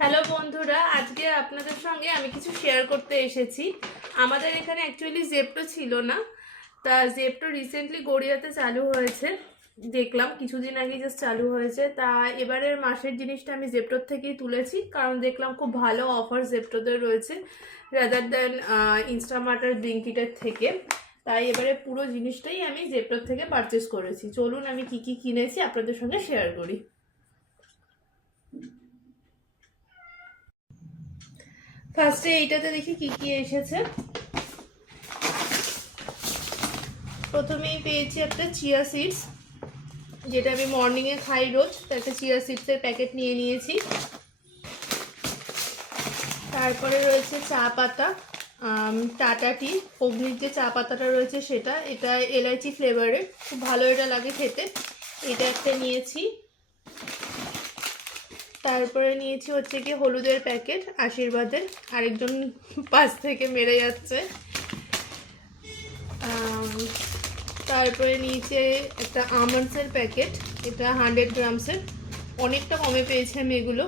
Hello বন্ধুরা, আজকে আপনাদের সঙ্গে আমি কিছু শেয়ার করতে এসেছি। আমাদের এখানে অ্যাকচুয়ালি জেপ্টো ছিল না, তা জেপ্টো রিসেন্টলি গড়িয়াতে চালু হয়েছে। দেখলাম কিছুদিন আগে জাস্ট চালু হয়েছে, তা এবারের মাসের জিনিসটা আমি জেপ্টোর থেকেই তুলেছি, কারণ দেখলাম খুব ভালো অফার জেপ্টোতে রয়েছে রাদার দ্যান ইনস্টামার্ট আর ব্লিঙ্কিটের থেকে। তাই এবারে পুরো জিনিসটাই আমি জেপ্টোর থেকে পারচেস করেছি। চলুন আমি কি কি কিনেছি আপনাদের সঙ্গে শেয়ার করি। ফার্স্টে এইটাতে দেখি কি কি এসেছে। প্রথমেই পেয়েছি একটা চিয়া সিডস, যেটা আমি মর্নিংয়ে খাই রোজ। তো একটা চিয়া সিডসের প্যাকেট নিয়ে নিয়েছি। তারপরে রয়েছে চা পাতা, টাটা টি অগ্নির যে চা পাতাটা রয়েছে সেটা, এটা এলাইচি ফ্লেভারের, খুব ভালো এটা লাগে খেতে। এটা একটা নিয়েছি। তারপরে নিয়েছি হচ্ছে কি হলুদের প্যাকেট আশীর্বাদের, আরেকজন পাশ থেকে মেরে যাচ্ছে। তারপরে নিচে একটা আমন্ডসের প্যাকেট, এটা 100 গ্রামসের, অনেকটা কমে পেয়েছি আমি এগুলো।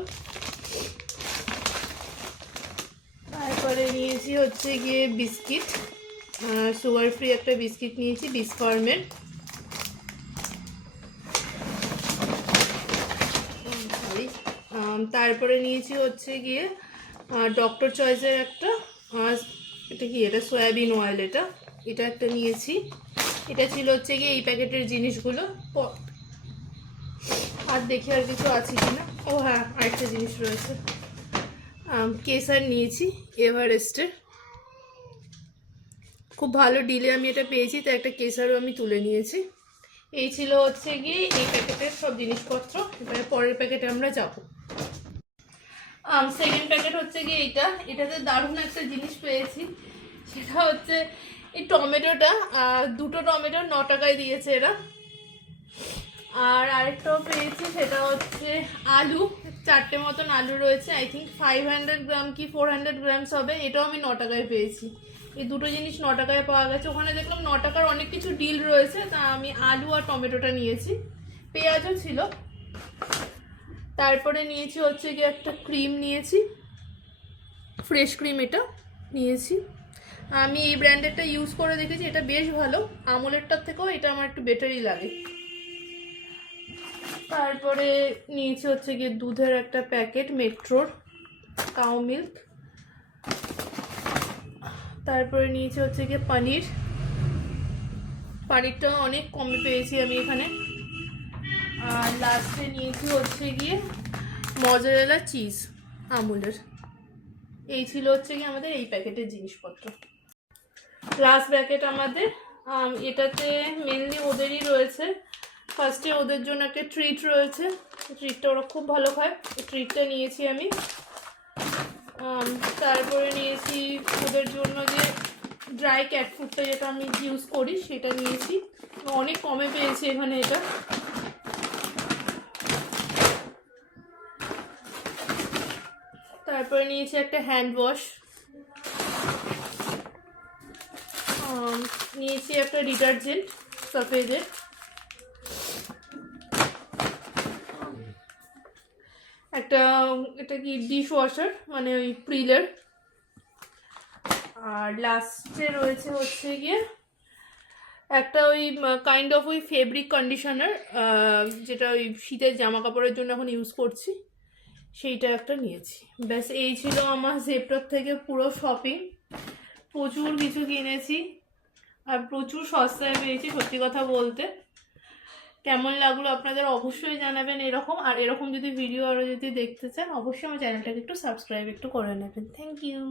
তারপরে নিয়েছি হচ্ছে গিয়ে বিস্কিট, সুগার ফ্রি একটা বিস্কিট নিয়েছি বিস্ফার্মের। তারপরে নিয়েছি হচ্ছে গিয়ে ডক্টর চয়েসের একটা, এটা কি, এটা সয়াবিন অয়েল, এটা একটা নিয়েছি। এটা ছিল হচ্ছে গিয়ে এই প্যাকেটের জিনিসগুলো। আর দেখি আর কিছু আছে কিনা। ও হ্যাঁ, আরেকটা জিনিস রয়েছে, কেসার নিয়েছি এভারেস্টের, খুব ভালো ডিলে আমি এটা পেয়েছি, তো একটা কেসারও আমি তুলে নিয়েছি। এই ছিল হচ্ছে গিয়ে এই প্যাকেটের সব জিনিসপত্র। এবারে পরের প্যাকেটে আমরা যাব। সেকেন্ড প্যাকেট হচ্ছে গিয়ে এটাতে দারুণ একটা জিনিস পেয়েছি। সেটা হচ্ছে এই টমেটোটা, দুটো টমেটো 9 টাকায় দিয়েছে এরা। আর আরেকটাও পেয়েছি, সেটা হচ্ছে আলু, 4টে মতন আলু রয়েছে, আই থিঙ্ক 500 গ্রাম কি 400 গ্রামস হবে। এটাও আমি 9 টাকায় পেয়েছি। এই দুটো জিনিস 9 টাকায় পাওয়া গেছে। ওখানে দেখলাম 9 টাকার অনেক কিছু ডিল রয়েছে, তা আমি আলু আর টমেটোটা নিয়েছি। পেঁয়াজও ছিল। তারপরে নিয়েছি হচ্ছে গিয়ে একটা ক্রিম নিয়েছি, ফ্রেশ ক্রিম, এটা নিয়েছি। আমি এই ব্র্যান্ডেরটা ইউজ করে দেখেছি, এটা বেশ ভালো। আমুলেরটার থেকেও এটা আমার একটু বেটারই লাগে। তারপরে নিয়েছি হচ্ছে গিয়ে দুধের একটা প্যাকেট, মেট্রোর কাউ মিল্ক। তারপরে নিয়েছি হচ্ছে গিয়ে পানিরটা অনেক কমে পেয়েছি আমি এখানে। আর লাস্টে নিয়েছি হচ্ছে গিয়ে মজারেলা চিজ আমুলের। এই ছিল হচ্ছে গিয়ে আমাদের এই প্যাকেটের জিনিসপত্র। লাস্ট প্যাকেট আমাদের, এটাতে মেনলি ওদেরই রয়েছে। ফার্স্টে ওদের জন্য একটা ট্রিট রয়েছে, ট্রিটটা ওরা খুব ভালো খায়, ট্রিটটা নিয়েছি আমি। তারপরে নিয়েছি ওদের জন্য যে ড্রাই ক্যাট ফুডটা, যেটা আমি ইউজ করি, সেটা নিয়েছি, অনেক কমে পেয়েছি এখানে এটা। তারপরে নিয়েছি একটা হ্যান্ড ওয়াশ, নিয়েছি একটা ডিটারজেন্ট সফেদের, একটা, এটা কি ডিশ ওয়াশার মানে ওই প্রিলের। আর লাস্টে রয়েছে হচ্ছে গিয়ে একটা ওই কাইন্ড অফ ওই ফেব্রিক কন্ডিশনার, যেটা ওই শীতের জামা কাপড়ের জন্য এখন ইউজ করছি, সেইটা একটা নিয়েছি। ব্যাস এই ছিল আমার জেপ্টোর থেকে পুরো শপিং। প্রচুর কিছু কিনেছি আর প্রচুর সস্তায় পেয়েছি, সত্যি কথা বলতে। কেমন লাগলো আপনাদের অবশ্যই জানাবেন এরকম। আর এরকম যদি ভিডিও আরও যদি দেখতে চান, অবশ্যই আমার চ্যানেলটাকে একটু সাবস্ক্রাইব একটু করে নেবেন। Thank you.